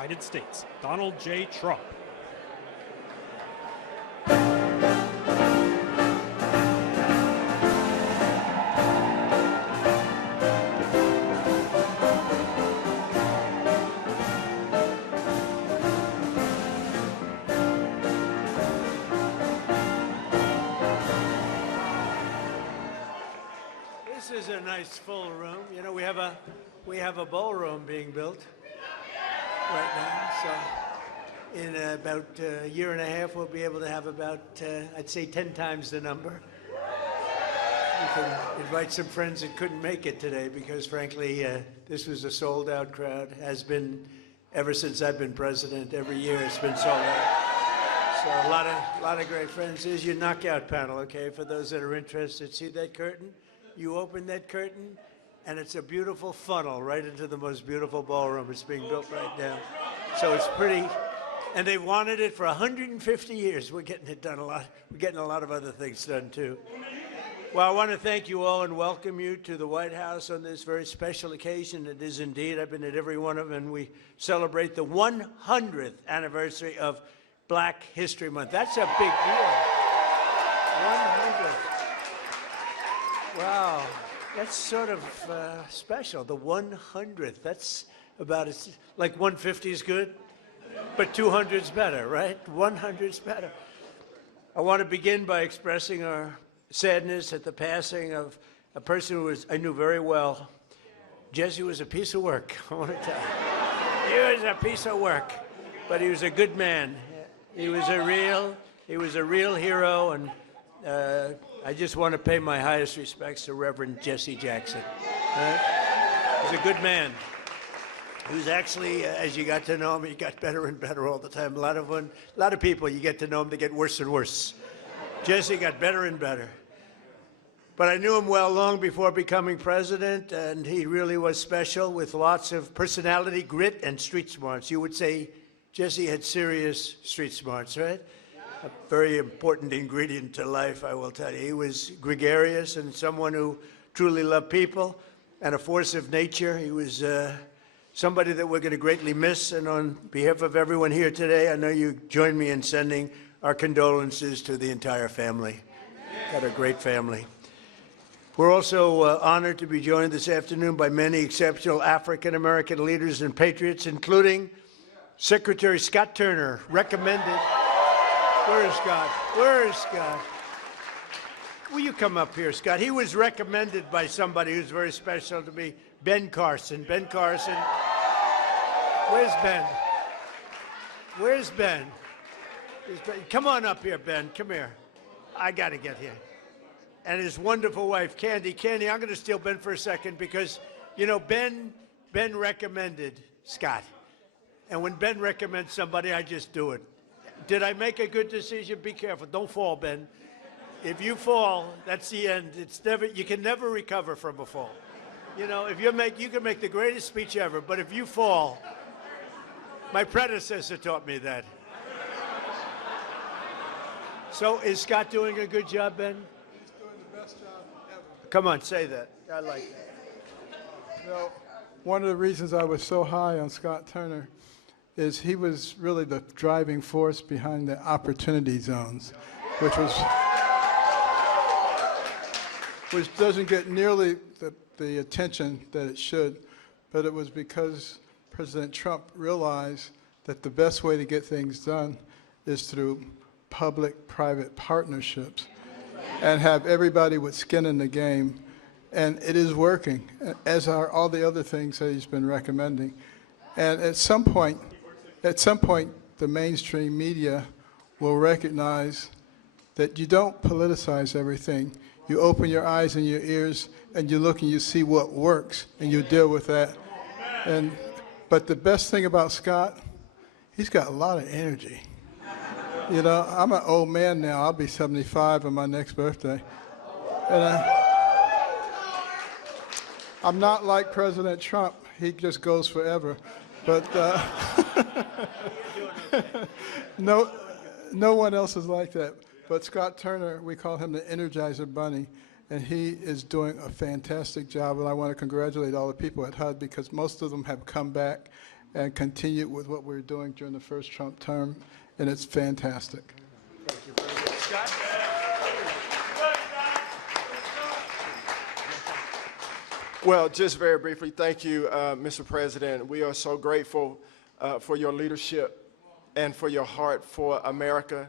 United States, Donald J. Trump. This is a nice full room. You know, we have a ballroom being built right now. So in about a year and a half, we'll be able to have about, I'd say, 10 times the number. You can invite some friends that couldn't make it today because, frankly, this was a sold-out crowd. Has been ever since I've been president. Every year it's been sold out. So a lot of great friends. Here's your knockout panel, okay, for those that are interested. See that curtain? You open that curtain, and it's a beautiful funnel right into the most beautiful ballroom. It's being built right now. So it's pretty, and they wanted it for 150 years. We're getting it done a lot. We're getting a lot of other things done, too. Well, I want to thank you all and welcome you to the White House on this very special occasion. It is indeed. I've been at every one of them, and we celebrate the 100th anniversary of Black History Month. That's a big deal. 100th. Wow, that's sort of special, the 100th. That's about as, like 150 is good, but 200 is better, right? 100 is better. I want to begin by expressing our sadness at the passing of a person who I knew very well. Jesse was a piece of work, I want to tell you. He was a piece of work, but he was a good man. He was a real hero, and I just want to pay my highest respects to Reverend Jesse Jackson. He's a good man. He was actually, as you got to know him, he got better and better all the time. A lot of people, you get to know them, they get worse and worse. Jesse got better and better. But I knew him well long before becoming president, and he really was special with lots of personality, grit, and street smarts. You would say Jesse had serious street smarts, right? A very important ingredient to life, I will tell you. He was gregarious and someone who truly loved people and a force of nature. He was somebody that we're going to greatly miss. And on behalf of everyone here today, I know you join me in sending our condolences to the entire family. Got a great family. We're also honored to be joined this afternoon by many exceptional African-American leaders and patriots, including Secretary Scott Turner, recommended. Where is Scott? Where is Scott? Will you come up here, Scott? He was recommended by somebody who's very special to me, Ben Carson. Ben Carson. Where's Ben? Where's Ben? Come on up here, Ben. Come here. I got to get here. And his wonderful wife, Candy. Candy, I'm going to steal Ben for a second because, you know, Ben recommended Scott. And when Ben recommends somebody, I just do it. Did I make a good decision? Be careful. Don't fall, Ben. If you fall, that's the end. You can never recover from a fall. You know, you can make the greatest speech ever, but if you fall, my predecessor taught me that. So is Scott doing a good job, Ben? He's doing the best job ever. Come on, say that. I like that. You know, one of the reasons I was so high on Scott Turner is he was really the driving force behind the opportunity zones, which doesn't get nearly the attention that it should, but it was because President Trump realized that the best way to get things done is through public-private partnerships and have everybody with skin in the game. And it is working, as are all the other things that he's been recommending. And at some point, the mainstream media will recognize that you don't politicize everything. You open your eyes and your ears, and you look and you see what works, and you deal with that. But the best thing about Scott, he's got a lot of energy. You know, I'm an old man now. I'll be 75 on my next birthday. And I'm not like President Trump. He just goes forever. But no one else is like that. But Scott Turner, we call him the Energizer Bunny, and he is doing a fantastic job. And I want to congratulate all the people at HUD because most of them have come back and continue with what we were doing during the first Trump term, and it's fantastic. Thank you very much. Scott? Well, just very briefly, thank you, Mr. President. We are so grateful for your leadership and for your heart for America.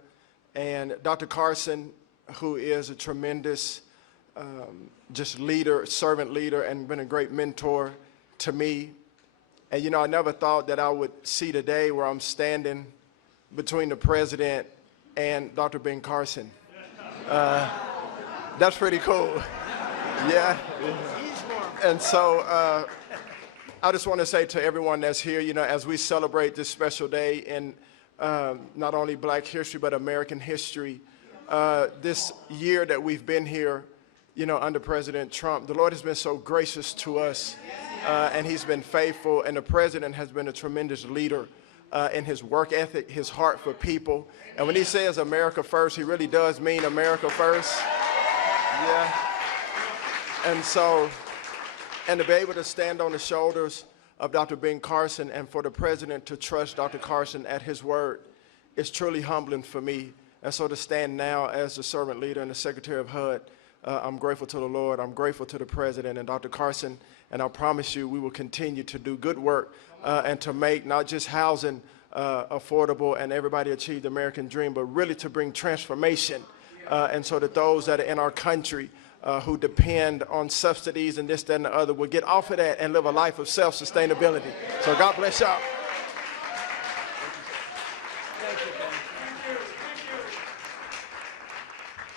And Dr. Carson, who is a tremendous just leader, servant leader, and been a great mentor to me. And, you know, I never thought that I would see the day where I'm standing between the president and Dr. Ben Carson. That's pretty cool. Yeah. And so I just want to say to everyone that's here, you know, as we celebrate this special day in not only Black history, but American history, this year that we've been here, you know, under President Trump, the Lord has been so gracious to us, and he's been faithful, and the president has been a tremendous leader in his work ethic, his heart for people. And when he says America first, he really does mean America first. Yeah. And so, and to be able to stand on the shoulders of Dr. Ben Carson and for the president to trust Dr. Carson at his word is truly humbling for me. And so to stand now as the servant leader and the secretary of HUD, I'm grateful to the Lord, I'm grateful to the president and Dr. Carson, and I promise you we will continue to do good work and to make not just housing affordable and everybody achieve the American dream, but really to bring transformation. And so that those that are in our country who depend on subsidies and this, that, and the other will get off of that and live a life of self-sustainability. So God bless y'all.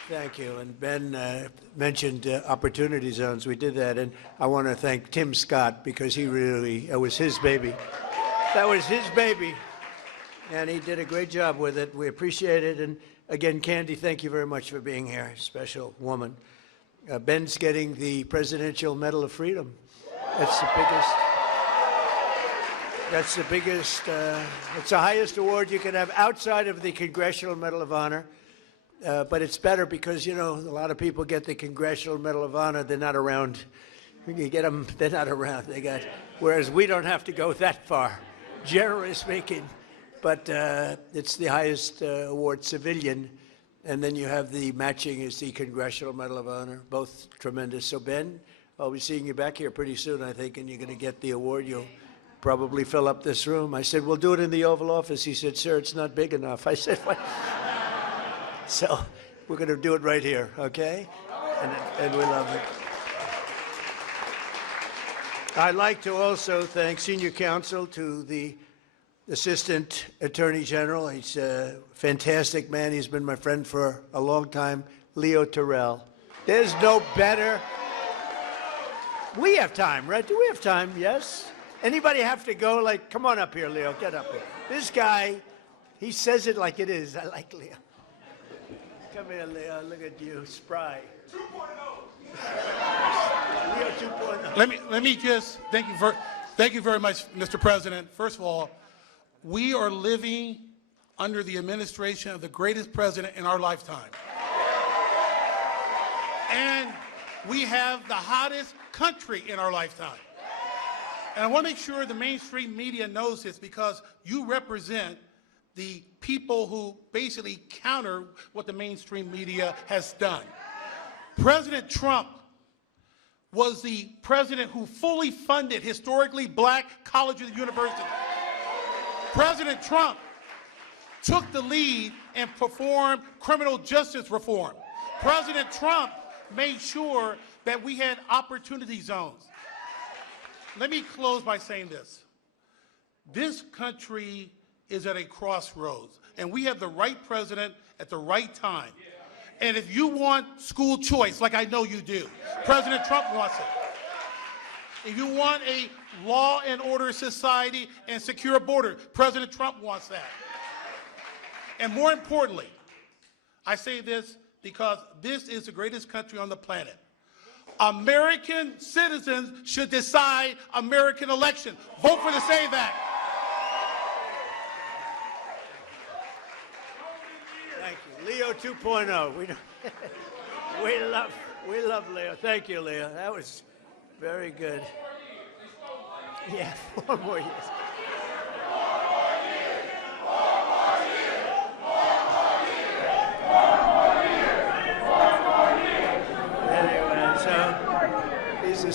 Thank you. And Ben mentioned opportunity zones. We did that. And I want to thank Tim Scott because he really, it was his baby. That was his baby. And he did a great job with it. We appreciate it. And again, Candy, thank you very much for being here. Special woman. Ben's getting the Presidential Medal of Freedom. That's the biggest, it's the highest award you can have outside of the Congressional Medal of Honor. But it's better because, you know, a lot of people get the Congressional Medal of Honor. They're not around. When you get them, they're not around. Whereas we don't have to go that far, generally speaking. But it's the highest award, civilian. And then you have the matching is the Congressional Medal of Honor, both tremendous. So, Ben, I'll be seeing you back here pretty soon, I think, and you're going to get the award. You'll probably fill up this room. I said, we'll do it in the Oval Office. He said, sir, it's not big enough. I said, what? So we're going to do it right here, okay? And we love it. I'd like to also thank senior counsel to the Assistant Attorney General. He's a fantastic man. He's been my friend for a long time, Leo Terrell. There's no better. We have time, right? Do we have time? Yes? Anybody have to go? Like, come on up here, Leo. Get up here. This guy, he says it like it is. I like Leo. Come here, Leo. Look at you, spry. 2.0. Leo 2.0. Let me just thank you very much, Mr. President. First of all, we are living under the administration of the greatest president in our lifetime. And we have the hottest country in our lifetime. And I want to make sure the mainstream media knows this because you represent the people who basically counter what the mainstream media has done. President Trump was the president who fully funded historically black colleges and universities. President Trump took the lead and performed criminal justice reform. President Trump made sure that we had opportunity zones. Let me close by saying this. This country is at a crossroads, and we have the right president at the right time. And if you want school choice, like I know you do, President Trump wants it. If you want a law and order society and secure border, President Trump wants that. And more importantly, I say this because this is the greatest country on the planet. American citizens should decide American election. Vote for the SAVE Act. Thank you. Leo 2.0. We love Leo. Thank you, Leo. That was very good. Yeah, 4 more years.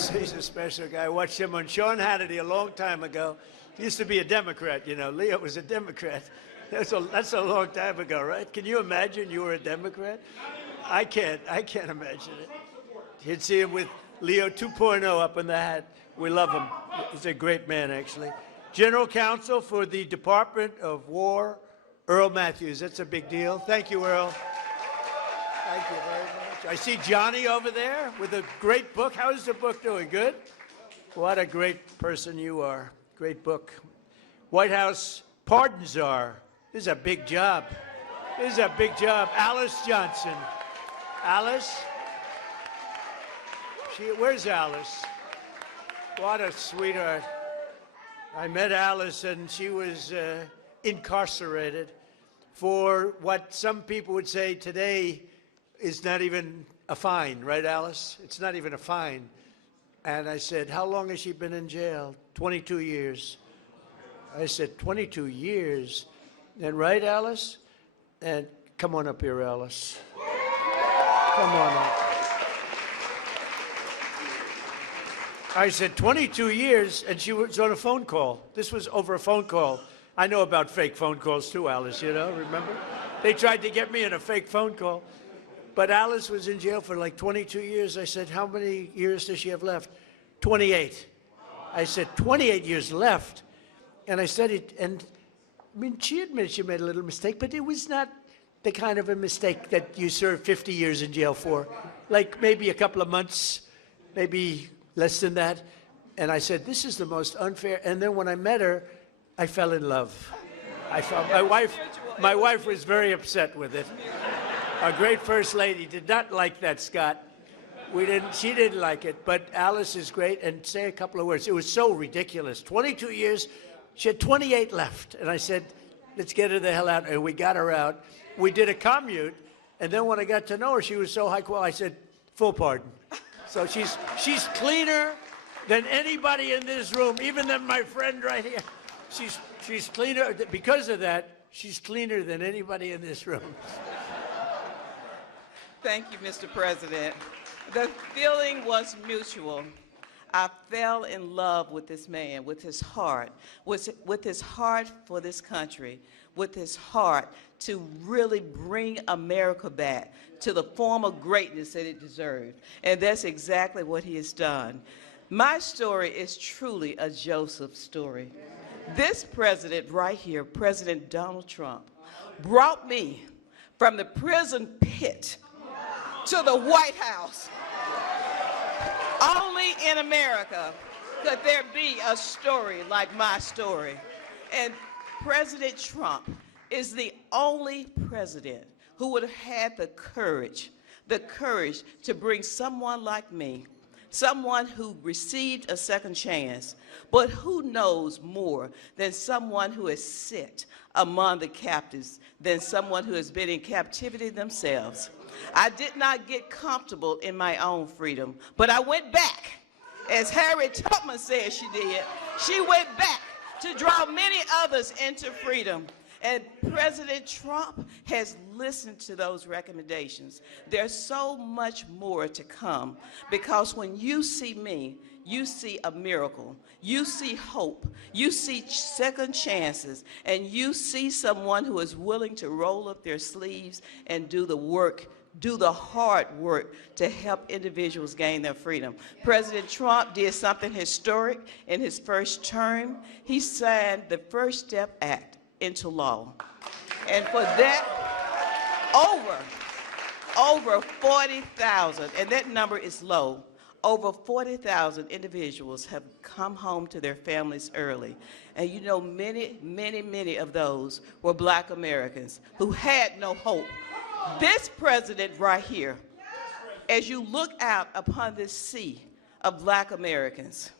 He's a special guy. I watched him on Sean Hannity a long time ago. He used to be a Democrat, you know. Leo was a Democrat. That's a long time ago, right? Can you imagine you were a Democrat? I can't imagine it. You'd see him with Leo 2.0 up in the hat. We love him. He's a great man, actually. General Counsel for the Department of War, Earl Matthews. That's a big deal. Thank you, Earl. Thank you very much. I see Johnny over there with a great book. How is the book doing? Good? What a great person you are. Great book. White House Pardon Czar. This is a big job. This is a big job. Alice Johnson. Alice? Where's Alice? What a sweetheart. I met Alice and she was incarcerated for what some people would say today is not even a fine, right, Alice? It's not even a fine. And I said, how long has she been in jail? 22 years. I said, 22 years. And right, Alice? And come on up here, Alice. Come on up. I said, 22 years, and she was on a phone call. This was over a phone call. I know about fake phone calls too, Alice, you know, remember? They tried to get me in a fake phone call. But Alice was in jail for like 22 years. I said, how many years does she have left? 28. I said, 28 years left. And I said it, and I mean, she admitted she made a little mistake, but it was not the kind of a mistake that you serve 50 years in jail for. Like maybe a couple of months, maybe less than that. And I said, this is the most unfair. And then when I met her, I fell in love. My wife was very upset with it. Our great First Lady did not like that, Scott. She didn't like it, but Alice is great. And say a couple of words. It was so ridiculous. 22 years, she had 28 left. And I said, let's get her the hell out. And we got her out. We did a commute. And then when I got to know her, she was so high quality, I said, full pardon. So she's cleaner than anybody in this room, even than my friend right here. She's cleaner. Because of that, she's cleaner than anybody in this room. Thank you, Mr. President. The feeling was mutual. I fell in love with this man, with his heart, with his heart for this country, with his heart to really bring America back to the form of greatness that it deserved. And that's exactly what he has done. My story is truly a Joseph story. This president right here, President Donald Trump, brought me from the prison pit to the White House. Only in America could there be a story like my story. And President Trump is the only president who would have had the courage to bring someone like me, someone who received a second chance, but who knows more than someone who has sit among the captives, than someone who has been in captivity themselves. I did not get comfortable in my own freedom, but I went back. As Harriet Tubman said she did, she went back to draw many others into freedom. And President Trump has listened to those recommendations. There's so much more to come, because when you see me, you see a miracle. You see hope. You see second chances. And you see someone who is willing to roll up their sleeves and do the work, do the hard work to help individuals gain their freedom. President Trump did something historic in his first term. He signed the First Step Act into law. And for that, over 40,000, and that number is low, over 40,000 individuals have come home to their families early. And you know, many of those were Black Americans who had no hope. This president right here, as you look out upon this sea of Black Americans,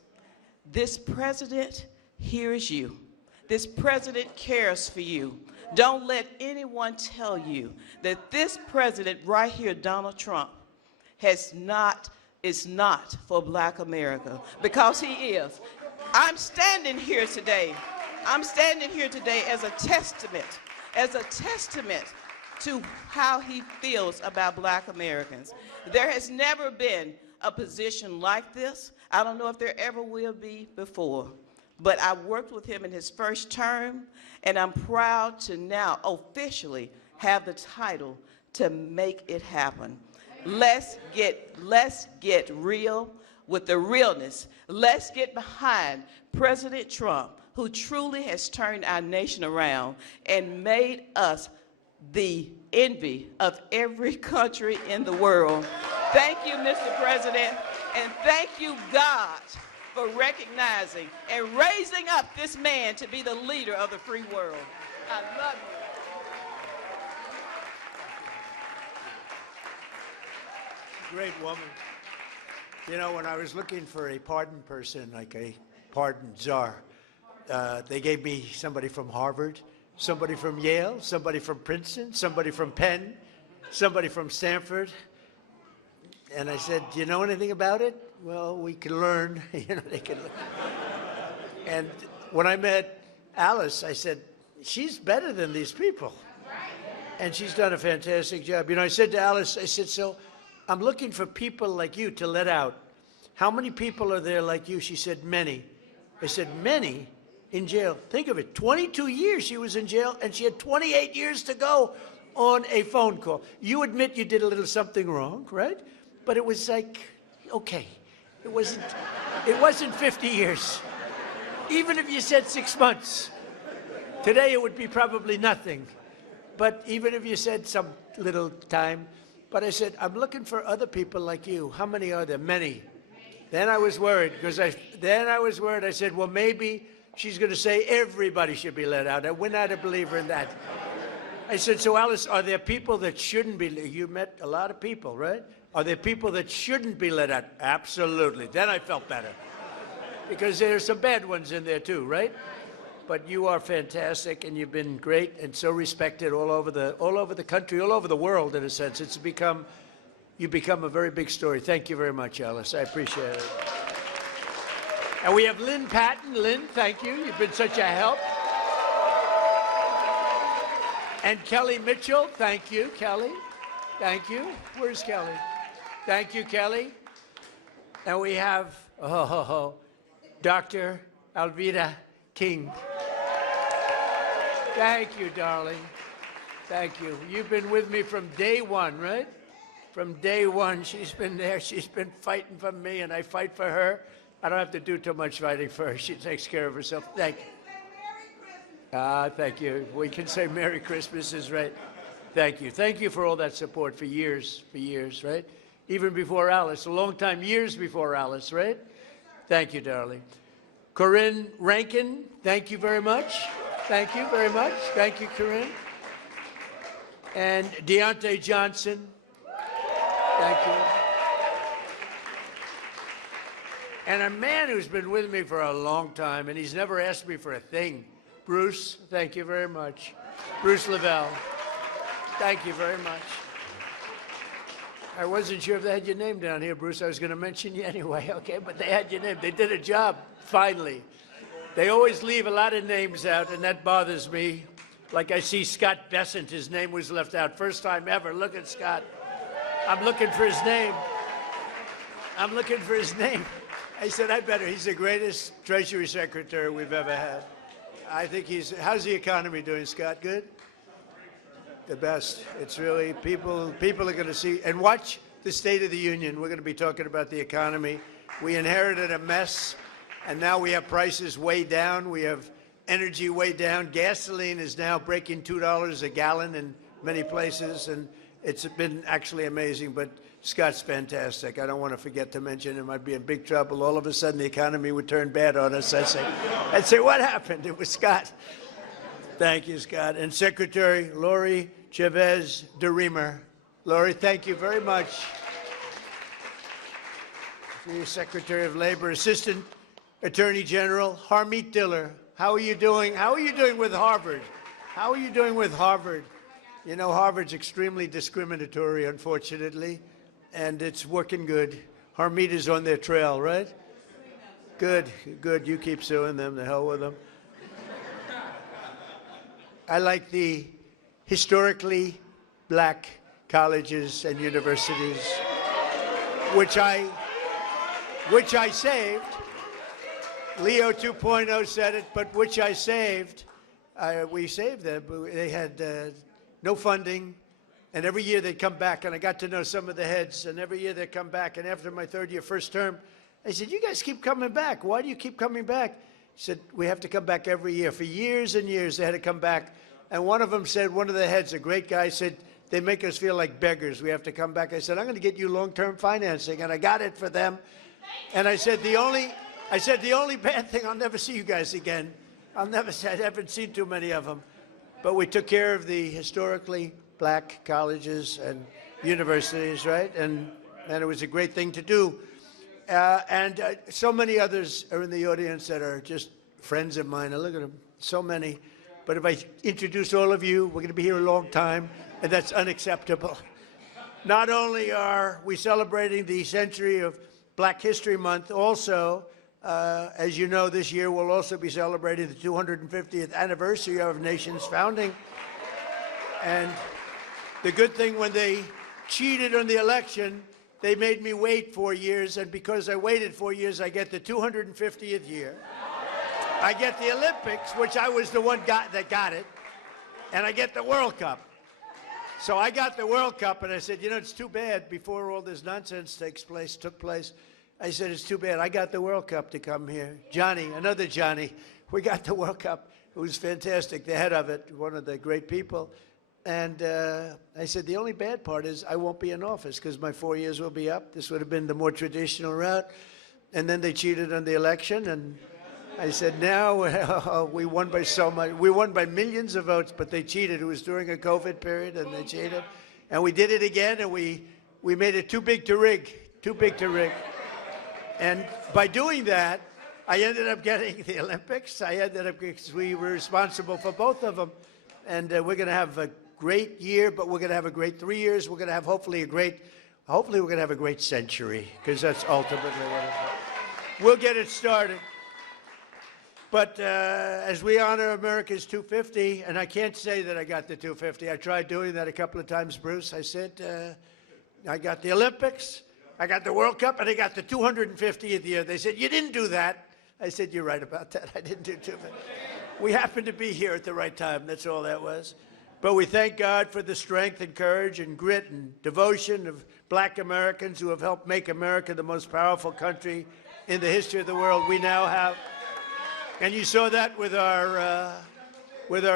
this president hears you. This president cares for you. Don't let anyone tell you that this president right here, Donald Trump, is not for Black America, because he is. I'm standing here today as a testament to how he feels about Black Americans. There has never been a position like this. I don't know if there ever will be before, but I worked with him in his first term, and I'm proud to now officially have the title to make it happen. Let's get real with the realness. Let's get behind President Trump, who truly has turned our nation around and made us the envy of every country in the world. Thank you, Mr. President, and thank you, God, for recognizing and raising up this man to be the leader of the free world. I love you. Great woman. You know, when I was looking for a pardon person, like a pardon czar, they gave me somebody from Harvard, somebody from Yale, somebody from Princeton, somebody from Penn, somebody from Stanford. And I said, do you know anything about it? Well, we can learn. You know, they can learn. And when I met Alice, I said, she's better than these people. And she's done a fantastic job. You know, I said to Alice, I said, so I'm looking for people like you to let out. How many people are there like you? She said, many. I said, many in jail? Think of it, 22 years she was in jail, and she had 28 years to go on a phone call. You admit you did a little something wrong, right? But it was like, okay, it wasn't 50 years. Even if you said 6 months, today it would be probably nothing. But even if you said some little time, but I said, I'm looking for other people like you. How many are there? Many. Then I was worried, because I said, well, maybe she's going to say everybody should be let out. We're not a believer in that. I said, so Alice, are there people that shouldn't be? You met a lot of people, right? Are there people that shouldn't be let out? Absolutely. Then I felt better, because there's some bad ones in there too, right? But you are fantastic, and you've been great and so respected all over the country, all over the world, in a sense. You've become a very big story. Thank you very much, Alice. I appreciate it. And we have Lynn Patton. Lynn, thank you. You've been such a help. And Kelly Mitchell, thank you, Kelly. Thank you. Where's Kelly? Thank you, Kelly. And we have Dr. Alveda King. Thank you, darling. Thank you. You've been with me from day one, right? From day one, she's been there. She's been fighting for me, and I fight for her. I don't have to do too much fighting for her. She takes care of herself. Thank you. Thank you. We can say Merry Christmas is right. Thank you. Thank you for all that support for years, right? Even before Alice, a long time, years before Alice, right? Thank you, darling. Corinne Rankin, thank you very much. Thank you very much. Thank you, Corinne. And Deontay Johnson, thank you. And a man who's been with me for a long time, and he's never asked me for a thing. Bruce, thank you very much. Bruce Lavelle, thank you very much. I wasn't sure if they had your name down here, Bruce. I was going to mention you anyway, okay? But they had your name. They did a job, finally. They always leave a lot of names out, and that bothers me. Like I see Scott Bessent, his name was left out. First time ever. Look at Scott. I'm looking for his name. I'm looking for his name. I said, I better. He's the greatest Treasury Secretary we've ever had. I think he's, how's the economy doing, Scott? Good? The best. It's really, people are going to see, and watch the State of the Union. We're going to be talking about the economy. We inherited a mess, and now we have prices way down. We have energy way down. Gasoline is now breaking $2 a gallon in many places, and it's been actually amazing, but Scott's fantastic. I don't want to forget to mention him. I'd be in big trouble. All of a sudden, the economy would turn bad on us. I'd say, what happened? It was Scott. Thank you, Scott. And Secretary Lori Chavez DeReamer. Lori, thank you very much. The Secretary of Labor, Assistant Attorney General Harmeet Diller. How are you doing? How are you doing with Harvard? How are you doing with Harvard? You know, Harvard's extremely discriminatory, unfortunately, and it's working good. Harmeet is on their trail, right? Good, good. You keep suing them. The hell with them. I like the historically black colleges and universities, which I which I saved. Leo 2.0 said it, but which I saved. We saved them. They had no funding, and every year they'd come back, and I got to know some of the heads, and every year they'd come back, and after my third year, first term, I said, you guys keep coming back. Why do you keep coming back? He said, we have to come back every year. For years and years, they had to come back, and one of them said, one of the heads, a great guy, said, they make us feel like beggars. We have to come back. I said, I'm going to get you long-term financing, and I got it for them, and I said, the only bad thing, I'll never see you guys again. I haven't seen too many of them. But we took care of the historically black colleges and universities, right? And it was a great thing to do. And so many others are in the audience that are just friends of mine. I look at them, so many. But if I introduce all of you, we're going to be here a long time, and that's unacceptable. Not only are we celebrating the century of Black History Month, also, as you know, this year we'll also be celebrating the 250th anniversary of our nation's founding. And the good thing, when they cheated on the election, they made me wait 4 years, and because I waited 4 years, I get the 250th year. I get the Olympics, which I was the one that got it, and I get the World Cup. So I got the World Cup, and I said, you know, it's too bad before all this nonsense took place. I said, it's too bad. I got the World Cup to come here. Johnny, another Johnny, we got the World Cup. It was fantastic, the head of it, one of the great people. And I said, the only bad part is I won't be in office because my 4 years will be up. This would have been the more traditional route. And then they cheated on the election. And I said, now we won by so much. We won by millions of votes, but they cheated. It was during a COVID period, and they cheated. And we did it again, and we made it too big to rig, too big to rig. And by doing that, I ended up getting the Olympics. Because we were responsible for both of them. And we're going to have a great year, but we're going to have a great 3 years. We're going to have hopefully we're going to have a great century, because that's ultimately what it is. We'll get it started. But as we honor America's 250, and I can't say that I got the 250. I tried doing that a couple of times, Bruce. I said, I got the Olympics, I got the World Cup, and I got the 250th year. They said, you didn't do that. I said, you're right about that. I didn't do 250. We happened to be here at the right time. That's all that was. But we thank God for the strength and courage and grit and devotion of black Americans who have helped make America the most powerful country in the history of the world we now have. And you saw that with our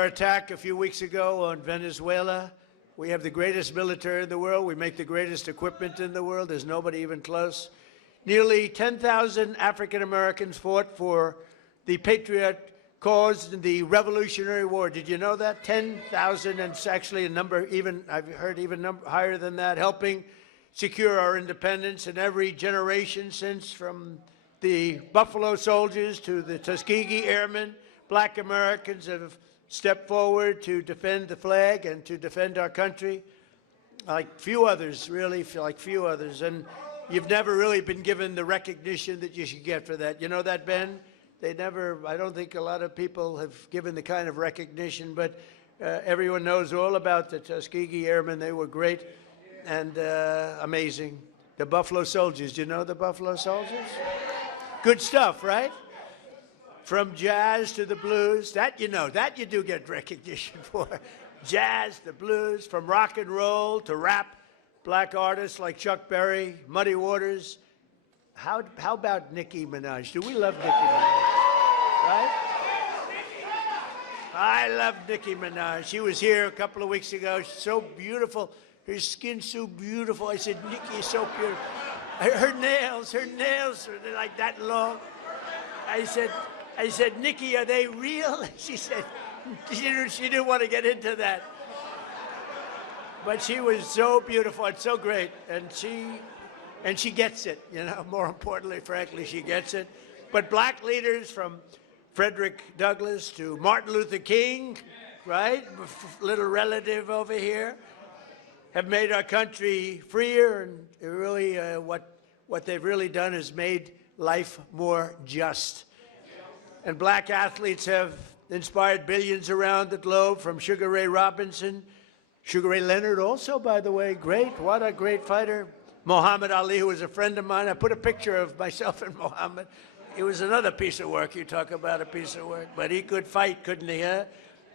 attack a few weeks ago on Venezuela. We have the greatest military in the world. We make the greatest equipment in the world. There's nobody even close. Nearly 10,000 African Americans fought for the patriot cause in the Revolutionary War. Did you know that? 10,000, and it's actually a number I've heard higher than that, helping secure our independence in every generation since, from the Buffalo Soldiers to the Tuskegee Airmen. Black Americans have stepped forward to defend the flag and to defend our country like few others, really, like few others. And you've never really been given the recognition that you should get for that. You know that, Ben? I don't think a lot of people have given the kind of recognition, but everyone knows all about the Tuskegee Airmen. They were great and amazing. The Buffalo Soldiers, do you know the Buffalo Soldiers? Good stuff, right? From jazz to the blues, that you know, that you do get recognition for. Jazz, the blues, from rock and roll to rap, black artists like Chuck Berry, Muddy Waters. How about Nicki Minaj? Do we love Nicki Minaj? Right? I love Nicki Minaj. She was here a couple of weeks ago. She's so beautiful. Her skin's so beautiful. I said, Nicki is so beautiful. Her nails are like that long. I said, Nicki, are they real? She said, she didn't want to get into that. But she was so beautiful and so great, and she gets it, you know, more importantly, frankly, she gets it. But black leaders from Frederick Douglass to Martin Luther King, right, little relative over here, have made our country freer, and really what they've really done is made life more just. And black athletes have inspired billions around the globe, from Sugar Ray Robinson, Sugar Ray Leonard also, by the way, great, what a great fighter, Muhammad Ali, who was a friend of mine. I put a picture of myself and Muhammad. It was another piece of work. You talk about a piece of work. But he could fight, couldn't he, huh?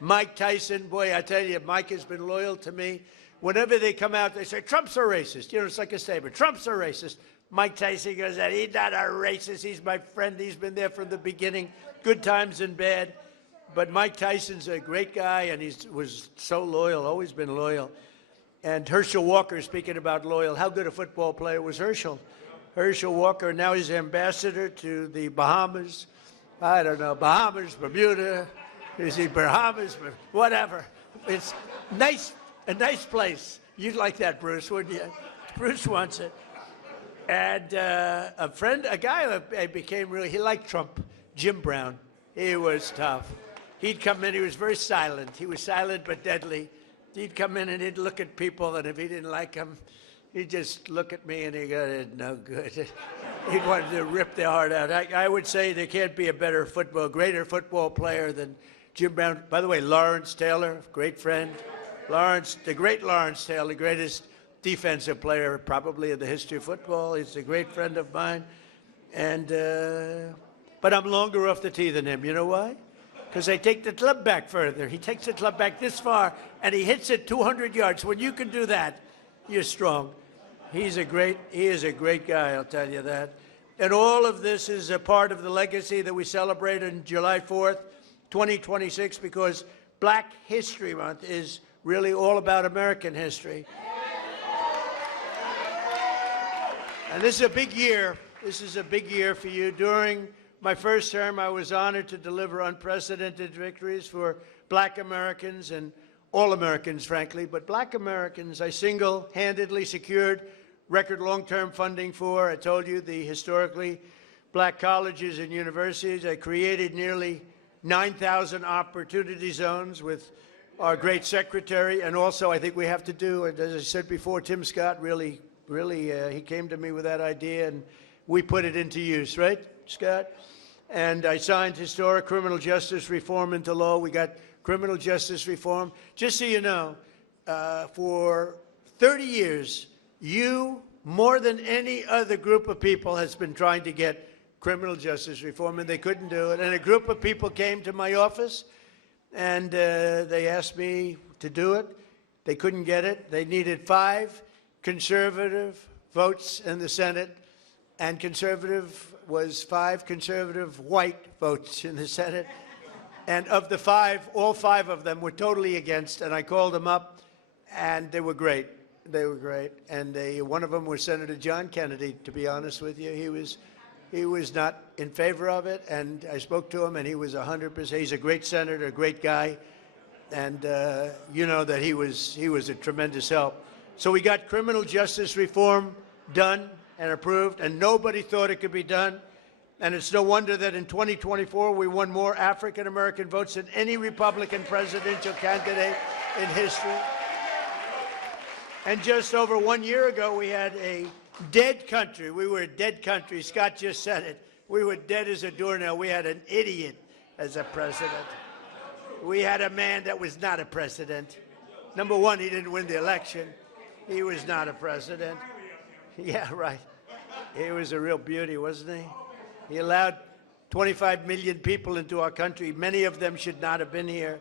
Mike Tyson, boy, I tell you, Mike has been loyal to me. Whenever they come out, they say, Trump's a racist. You know, it's like a statement. Trump's a racist. Mike Tyson goes, he's not a racist. He's my friend. He's been there from the beginning, good times and bad. But Mike Tyson's a great guy, and he was so loyal, always been loyal. And Herschel Walker, speaking about loyal, how good a football player was Herschel? Herschel Walker, now he's ambassador to the Bahamas. I don't know, Bahamas, Bermuda. Is he Bahamas? Whatever. It's nice, a nice place. You'd like that, Bruce, wouldn't you? Bruce wants it. And a guy I became really, he liked Trump, Jim Brown. He was tough. He'd come in, he was very silent. He was silent but deadly. He'd come in and he'd look at people, and if he didn't like them, he'd just look at me and he'd go, it's no good. He wanted to rip their heart out. I would say there can't be a greater football player than Jim Brown. By the way, Lawrence Taylor, great friend. The great Lawrence Taylor, the greatest defensive player probably in the history of football. He's a great friend of mine. But I'm longer off the tee than him. You know why? Because I take the club back further. He takes the club back this far, and he hits it 200 yards. When you can do that, you're strong. He is a great guy, I'll tell you that. And all of this is a part of the legacy that we celebrate on July 4th, 2026, because Black History Month is really all about American history. And this is a big year. This is a big year for you. During my first term, I was honored to deliver unprecedented victories for Black Americans and all Americans, frankly. But Black Americans, I single-handedly secured record long-term funding for. I told you, the historically Black colleges and universities. I created nearly 9,000 opportunity zones with our great secretary. And also, I think we have to do, and as I said before, Tim Scott really, he came to me with that idea, and we put it into use, right, Scott? And I signed historic criminal justice reform into law. We got criminal justice reform. Just so you know, for 30 years, you, more than any other group of people, has been trying to get criminal justice reform, and they couldn't do it. And a group of people came to my office, and they asked me to do it. They couldn't get it. They needed 5 conservative votes in the Senate, and conservative was 5 conservative white votes in the Senate. And of the 5, all 5 of them were totally against, and I called them up, and they were great. They were great. And one of them was Senator John Kennedy, to be honest with you. He was not in favor of it, and I spoke to him, and he was 100%. He's a great senator, a great guy, and you know that he was a tremendous help. So we got criminal justice reform done and approved, and nobody thought it could be done. And it's no wonder that in 2024 we won more African-American votes than any Republican presidential candidate in history. And just over 1 year ago, we had a dead country. We were a dead country. Scott just said it. We were dead as a doornail. We had an idiot as a president. We had a man that was not a president. Number one, he didn't win the election. He was not a president. Yeah, right. He was a real beauty, wasn't he? He allowed 25 million people into our country. Many of them should not have been here.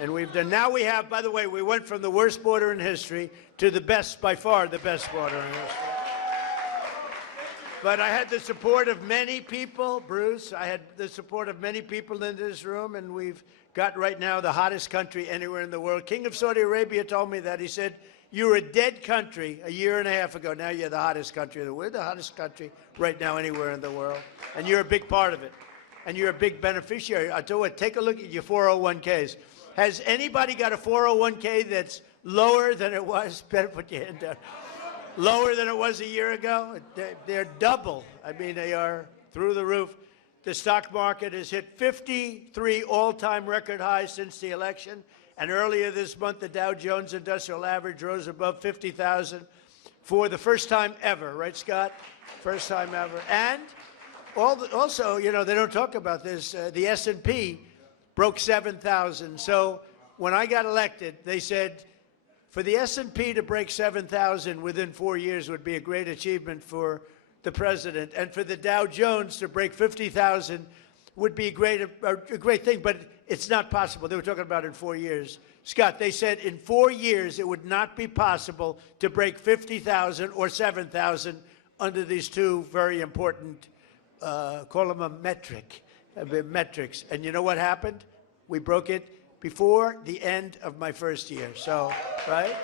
And we've done. Now we have, by the way, we went from the worst border in history to the best, by far the best border in history. But I had the support of many people, Bruce. I had the support of many people in this room, and we've got right now the hottest country anywhere in the world. King of Saudi Arabia told me that. He said, you were a dead country a year and a half ago. Now you're the hottest country. We're the hottest country right now anywhere in the world. And you're a big part of it. And you're a big beneficiary. I tell you what, take a look at your 401ks. Has anybody got a 401k that's lower than it was? Better put your hand down. Lower than it was a year ago? They're double. I mean, they are through the roof. The stock market has hit 53 all-time record highs since the election. And earlier this month, the Dow Jones Industrial Average rose above 50,000 for the first time ever. Right, Scott? First time ever. And also, you know, they don't talk about this. The S&P broke 7,000. So when I got elected, they said, For the S&P to break 7,000 within 4 years would be a great achievement for the president, and for the Dow Jones to break 50,000 would be a great thing, but it's not possible. They were talking about in 4 years. Scott, they said in 4 years it would not be possible to break 50,000 or 7,000 under these two very important, call them a metrics. And you know what happened? We broke it before the end of my first year. So, right?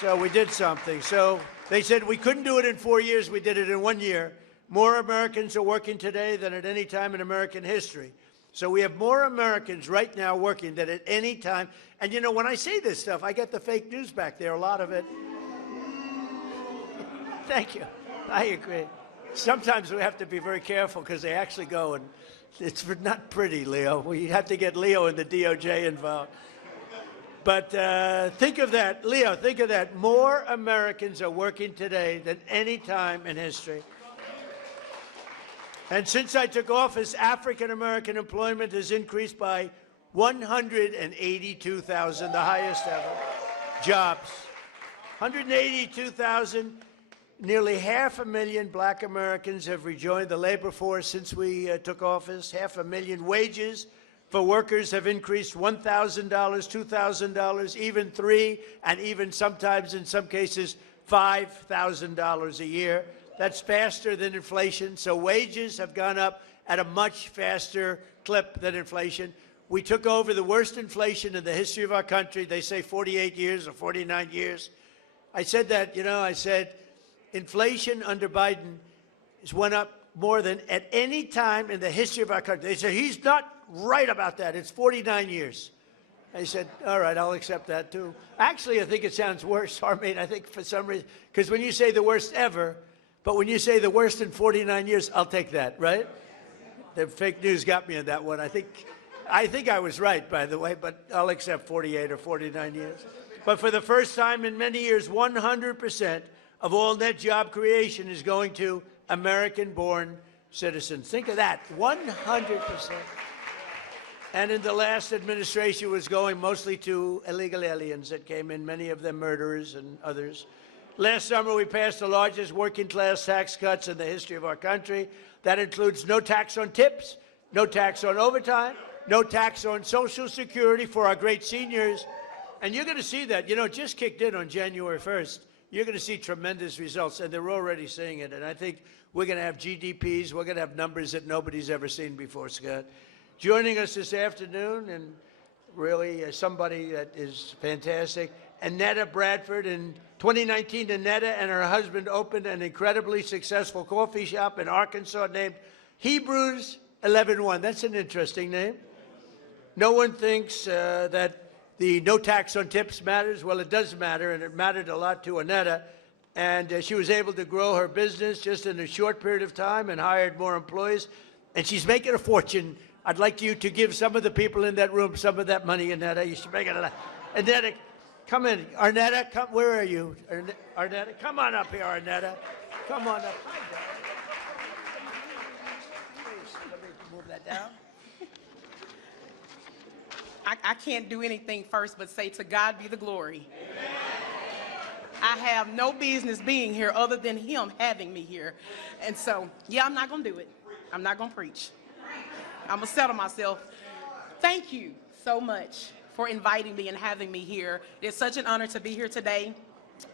So we did something. So they said we couldn't do it in 4 years. We did it in 1 year. More Americans are working today than at any time in American history. So we have more Americans right now working than at any time. And, you know, when I say this stuff, I get the fake news back there, a lot of it. Thank you. I agree. Sometimes we have to be very careful because they actually go, and it's not pretty, Leo. We have to get Leo and the DOJ involved. But think of that, Leo, think of that. More Americans are working today than any time in history. And since I took office, African-American employment has increased by 182,000, the highest ever. Jobs. 182,000. Nearly 500,000 black Americans have rejoined the labor force since we took office. 500,000 wages for workers have increased $1,000, $2,000, even $3,000, and even sometimes, in some cases, $5,000 a year. That's faster than inflation. So wages have gone up at a much faster clip than inflation. We took over the worst inflation in the history of our country. They say 48 years or 49 years. I said that, you know, I said inflation under Biden has went up more than at any time in the history of our country. They said, he's not right about that. It's 49 years. I said, all right, I'll accept that too. Actually, I think it sounds worse, Armin. I think for some reason, because when you say the worst ever, but when you say the worst in 49 years, I'll take that, right? The fake news got me on that one. I think I was right, by the way, but I'll accept 48 or 49 years. But for the first time in many years, 100% of all net job creation is going to American-born citizens. Think of that, 100%. And in the last administration, it was going mostly to illegal aliens that came in, many of them murderers and others. Last summer, we passed the largest working-class tax cuts in the history of our country. That includes no tax on tips, no tax on overtime, no tax on Social Security for our great seniors. And you're going to see that. You know, it just kicked in on January 1st. You're going to see tremendous results, and they're already seeing it. And I think we're going to have GDPs. We're going to have numbers that nobody's ever seen before, Scott. Joining us this afternoon, and really somebody that is fantastic, Annetta Bradford. In 2019, Annetta and her husband opened an incredibly successful coffee shop in Arkansas named Hebrews 11:1. That's an interesting name. No one thinks that the no tax on tips matters. Well, it does matter, and it mattered a lot to Annetta. And she was able to grow her business just in a short period of time and hired more employees. And she's making a fortune. I'd like you to give some of the people in that room some of that money, Annetta. You should make it a lot. Annetta, come in. Arnetta, come. Where are you? Arnetta, come on up here, Arnetta. Come on up. Hi, darling. Please, let me move that down. I can't do anything first but say to God be the glory. Amen. I have no business being here other than him having me here. And so, yeah, I'm not going to do it. I'm not going to preach. I'm going to settle myself. Thank you so much for inviting me and having me here. It's such an honor to be here today.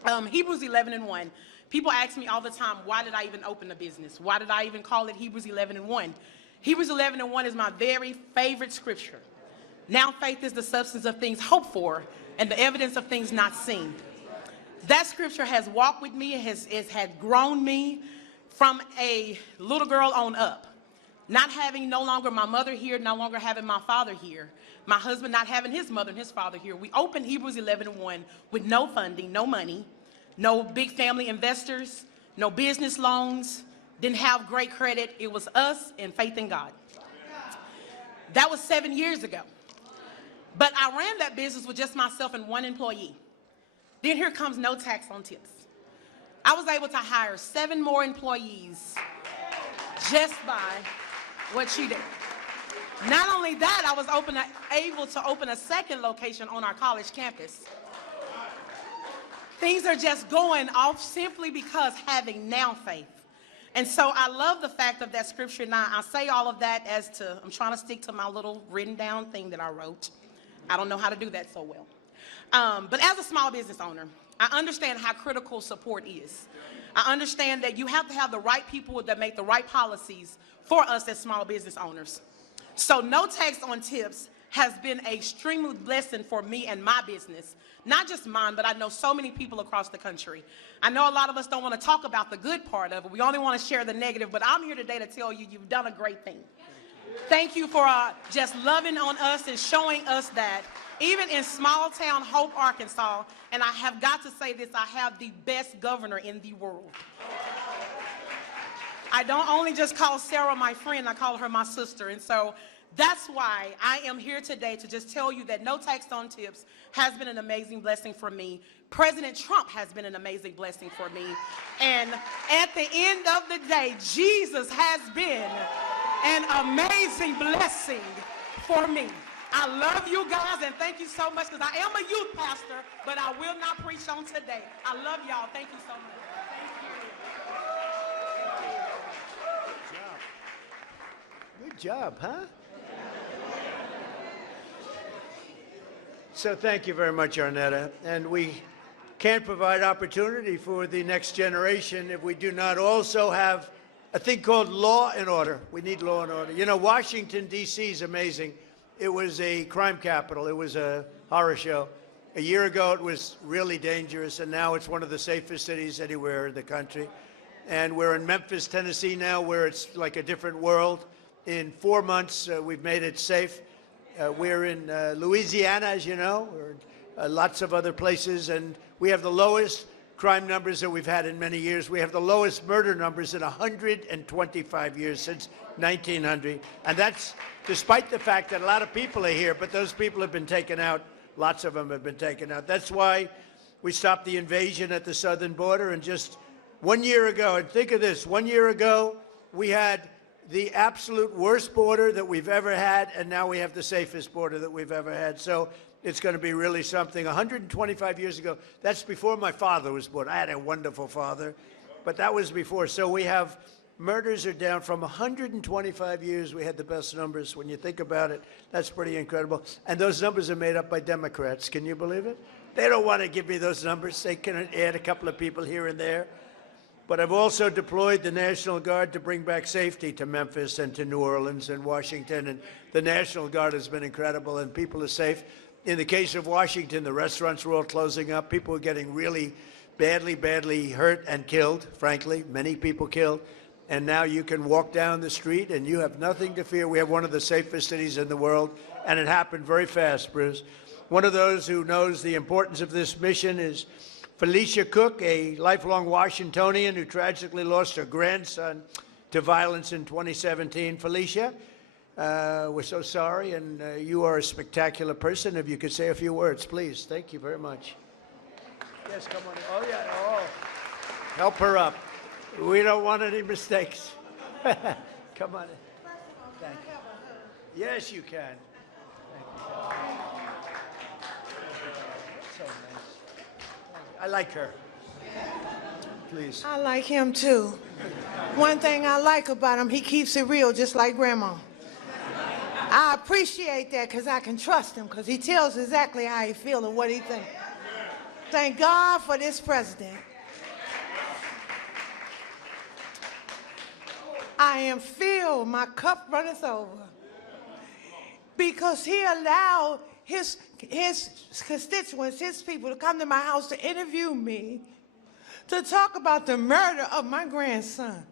Hebrews 11:1. People ask me all the time, why did I even open a business? Why did I even call it Hebrews 11:1? Hebrews 11:1 is my very favorite scripture. Now faith is the substance of things hoped for and the evidence of things not seen. That scripture has walked with me, it has grown me from a little girl on up. Not having no longer my mother here, no longer having my father here, my husband not having his mother and his father here. We opened Hebrews 11:1 with no funding, no money, no big family investors, no business loans, didn't have great credit. It was us and faith in God. That was 7 years ago. But I ran that business with just myself and one employee. Then here comes no tax on tips. I was able to hire 7 more employees just by what she did. Not only that, I was able to open a second location on our college campus. Things are just going off simply because having now faith. And so I love the fact of that scripture. Now, I say all of that I'm trying to stick to my little written down thing that I wrote. I don't know how to do that so well. But as a small business owner, I understand how critical support is. I understand that you have to have the right people that make the right policies for us as small business owners. So no tax on tips has been an extreme blessing for me and my business. Not just mine, but I know so many people across the country. I know a lot of us don't want to talk about the good part of it. We only want to share the negative, but I'm here today to tell you you've done a great thing. Thank you for just loving on us and showing us that even in small town Hope, Arkansas, and I have got to say this, I have the best governor in the world. I don't only just call Sarah my friend, I call her my sister. And so that's why I am here today to just tell you that no tax on tips has been an amazing blessing for me. President Trump has been an amazing blessing for me. And at the end of the day, Jesus has been an amazing blessing for me. I love you guys and thank you so much because I am a youth pastor, but I will not preach on today. I love y'all. Thank you so much. Good job, huh? So thank you very much, Arnetta. And we can't provide opportunity for the next generation if we do not also have a thing called law and order. We need law and order. You know, Washington, D.C. is amazing. It was a crime capital. It was a horror show. A year ago, it was really dangerous, and now it's one of the safest cities anywhere in the country. And we're in Memphis, Tennessee now, where it's like a different world. In 4 months, we've made it safe. We're in Louisiana, as you know. We're in lots of other places, and we have the lowest crime numbers that we've had in many years. We have the lowest murder numbers in 125 years, since 1900. And that's despite the fact that a lot of people are here, but those people have been taken out. Lots of them have been taken out. That's why we stopped the invasion at the southern border. And just 1 year ago, and think of this, 1 year ago, we had the absolute worst border that we've ever had, and now we have the safest border that we've ever had. So it's going to be really something. 125 years ago, that's before my father was born. I had a wonderful father, but that was before. So we have, murders are down from 125 years. We had the best numbers. When you think about it, that's pretty incredible. And those numbers are made up by Democrats. Can you believe it? They don't want to give me those numbers. They can add a couple of people here and there. But I've also deployed the National Guard to bring back safety to Memphis and to New Orleans and Washington. And the National Guard has been incredible, and people are safe. In the case of Washington, the restaurants were all closing up. People were getting really badly hurt and killed, frankly, many people killed. And now you can walk down the street and you have nothing to fear. We have one of the safest cities in the world, and it happened very fast, Bruce. One of those who knows the importance of this mission is Felicia Cook, a lifelong Washingtonian who tragically lost her grandson to violence in 2017. Felicia, we're so sorry, and you are a spectacular person. If you could say a few words, please. Thank you very much. Yes, come on. Oh, yeah. Oh, help her up. We don't want any mistakes. Come on in. Thank you. Yes, you can. So nice. I like her. Please. I like him too. One thing I like about him, he keeps it real just like Grandma. I appreciate that because I can trust him because he tells exactly how he feels and what he thinks. Thank God for this president. I am filled, my cup runneth over. Because he allowed his constituents, his people to come to my house to interview me, to talk about the murder of my grandson.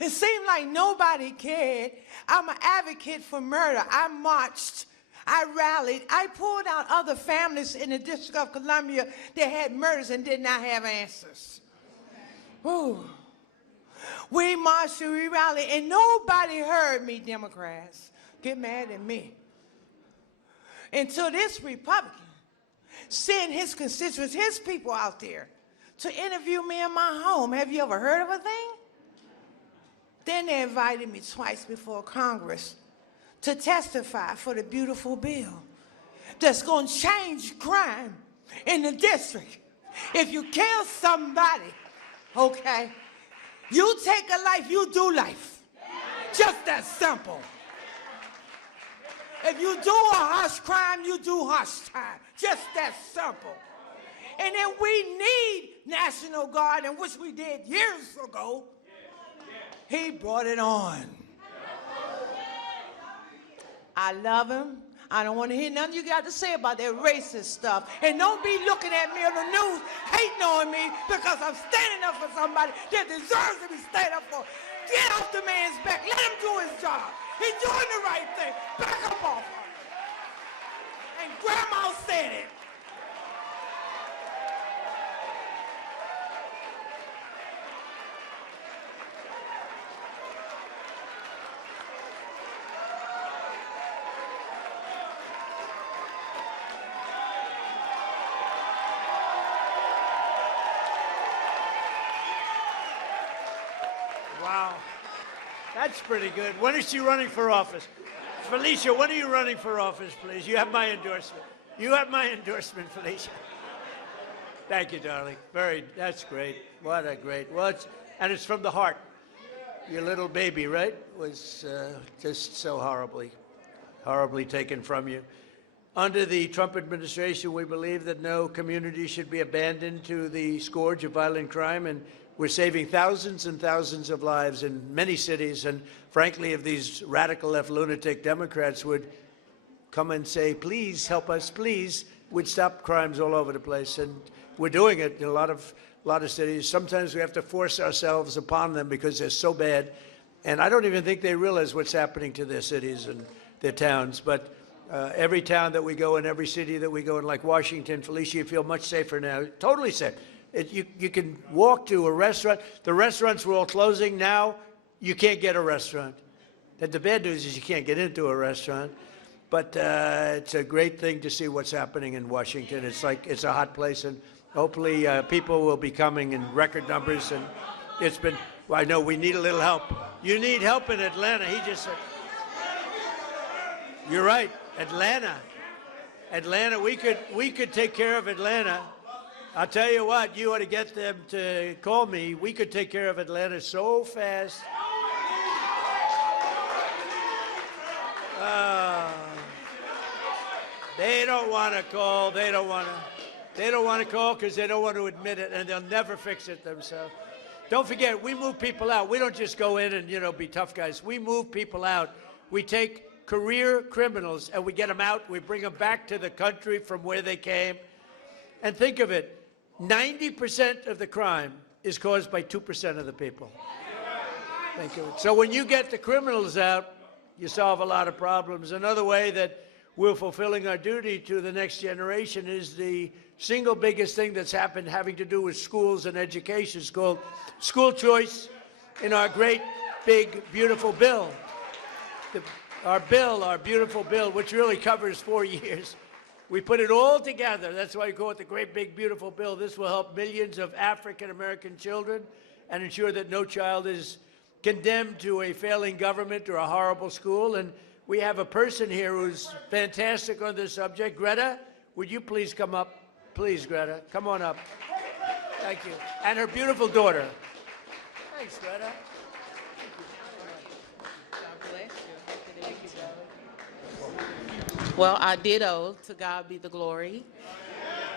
It seemed like nobody cared. I'm an advocate for murder. I marched, I rallied, I pulled out other families in the District of Columbia that had murders and did not have answers. Ooh. We marched and we rallied, and nobody heard me, Democrats, get mad at me. Until this Republican sent his constituents, his people out there to interview me in my home. Have you ever heard of a thing? Then they invited me twice before Congress to testify for the beautiful bill that's going to change crime in the district. If you kill somebody, okay, you take a life, you do life. Just that simple. If you do a harsh crime, you do harsh time. Just that simple. And then we need National Guard, and which we did years ago. He brought it on. I love him. I don't want to hear nothing you got to say about that racist stuff. And don't be looking at me on the news hating on me because I'm standing up for somebody that deserves to be standing up for. Get off the man's back. Let him do his job. He's doing the right thing. Back up off him. And Grandma said it. Wow. That's pretty good. When is she running for office? Felicia, when are you running for office, please? You have my endorsement. You have my endorsement, Felicia. Thank you, darling. That's great. What a great, and it's from the heart. Your little baby, right, was just so horribly taken from you. Under the Trump administration, we believe that no community should be abandoned to the scourge of violent crime, and we're saving thousands and thousands of lives in many cities. And frankly, if these radical left lunatic Democrats would come and say, please help us, please, we'd stop crimes all over the place. And we're doing it in a lot of cities. Sometimes we have to force ourselves upon them because they're so bad. And I don't even think they realize what's happening to their cities and their towns. But every town that we go in, every city that we go in, like Washington, Felicia, you feel much safer now, totally safe. You can walk to a restaurant. The restaurants were all closing. Now you can't get a restaurant. And the bad news is you can't get into a restaurant. But it's a great thing to see what's happening in Washington. It's a hot place, and hopefully people will be coming in record numbers. And I know we need a little help. You need help in Atlanta. He just said, you're right, Atlanta, we could take care of Atlanta. I'll tell you what, you ought to get them to call me. We could take care of Atlanta so fast. They don't want to call. They don't want to call because they don't want to admit it, and they'll never fix it themselves. Don't forget, we move people out. We don't just go in and, be tough guys. We move people out. We take career criminals and we get them out. We bring them back to the country from where they came. And think of it. 90% of the crime is caused by 2% of the people. Thank you. So when you get the criminals out, you solve a lot of problems. Another way that we're fulfilling our duty to the next generation is the single biggest thing that's happened having to do with schools and education. It's called school choice in our great, big, beautiful bill. Our beautiful bill, which really covers 4 years. We put it all together. That's why we call it the great, big, beautiful bill. This will help millions of African-American children and ensure that no child is condemned to a failing government or a horrible school. And we have a person here who's fantastic on this subject. Greta, would you please come up? Please, Greta, come on up. Thank you. And her beautiful daughter. Thanks, Greta. Well, I ditto, to God be the glory.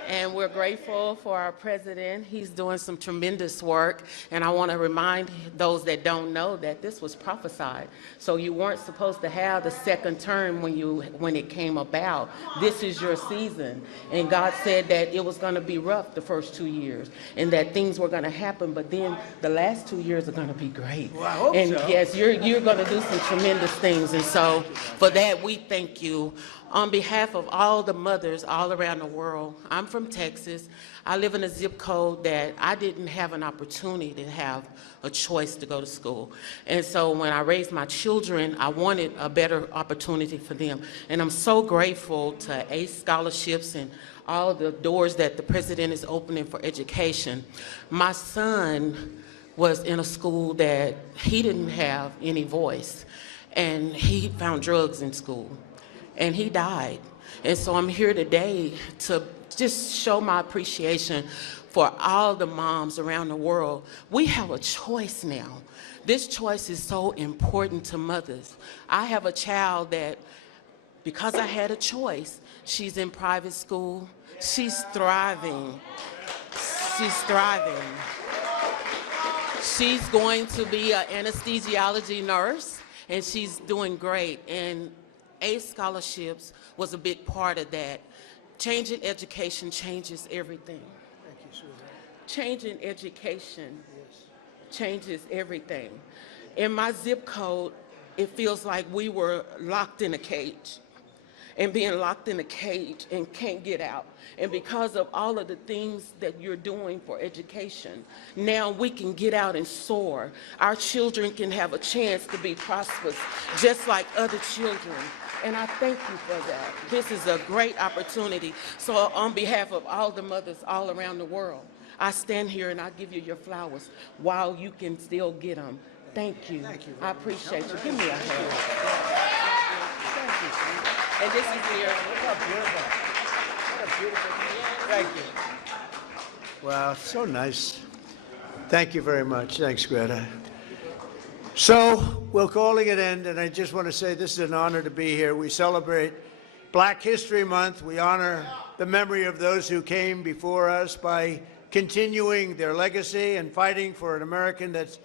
And we're grateful for our president. He's doing some tremendous work. And I want to remind those that don't know that this was prophesied. So you weren't supposed to have the second term when it came about. This is your season. And God said that it was going to be rough the first 2 years and that things were going to happen. But then the last 2 years are going to be great. Well, I hope and so. Yes, you're going to do some tremendous things. And so for that, we thank you. On behalf of all the mothers all around the world, I'm from Texas. I live in a zip code that I didn't have an opportunity to have a choice to go to school. And so when I raised my children, I wanted a better opportunity for them. And I'm so grateful to ACE scholarships and all the doors that the president is opening for education. My son was in a school that he didn't have any voice. and he found drugs in school, and he died. And so I'm here today to just show my appreciation for all the moms around the world. We have a choice now. This choice is so important to mothers. I have a child that, because I had a choice, she's in private school. She's thriving. She's thriving. She's going to be an anesthesiology nurse, and she's doing great. And ACE scholarships was a big part of that. Changing education changes everything. Thank you, Susan. Changing education changes everything. In my zip code, it feels like we were locked in a cage, and being locked in a cage and can't get out. And because of all of the things that you're doing for education, now we can get out and soar. Our children can have a chance to be prosperous, just like other children. And I thank you for that. This is a great opportunity. So on behalf of all the mothers all around the world, I stand here and I give you your flowers while you can still get them. Thank you. Thank you. I appreciate you. Give me a hand. Thank you, Susan. And this is here. What a beautiful. What a beautiful. Thank you. Wow, so nice. Thank you very much. Thanks, Greta. So we're calling it end, and I just want to say this is an honor to be here. We celebrate Black History Month. We honor the memory of those who came before us by continuing their legacy and fighting for an American that's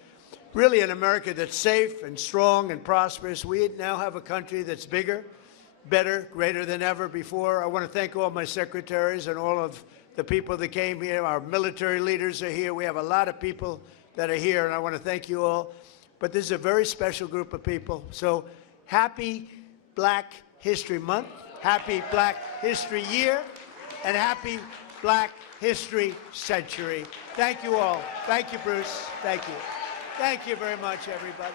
really an America that's safe and strong and prosperous. We now have a country that's bigger, better, greater than ever before. I want to thank all my secretaries and all of the people that came here. Our military leaders are here. We have a lot of people that are here, and I want to thank you all. But this is a very special group of people. So happy Black History Month, happy Black History Year, and happy Black History Century. Thank you all. Thank you, Bruce. Thank you. Thank you very much, everybody.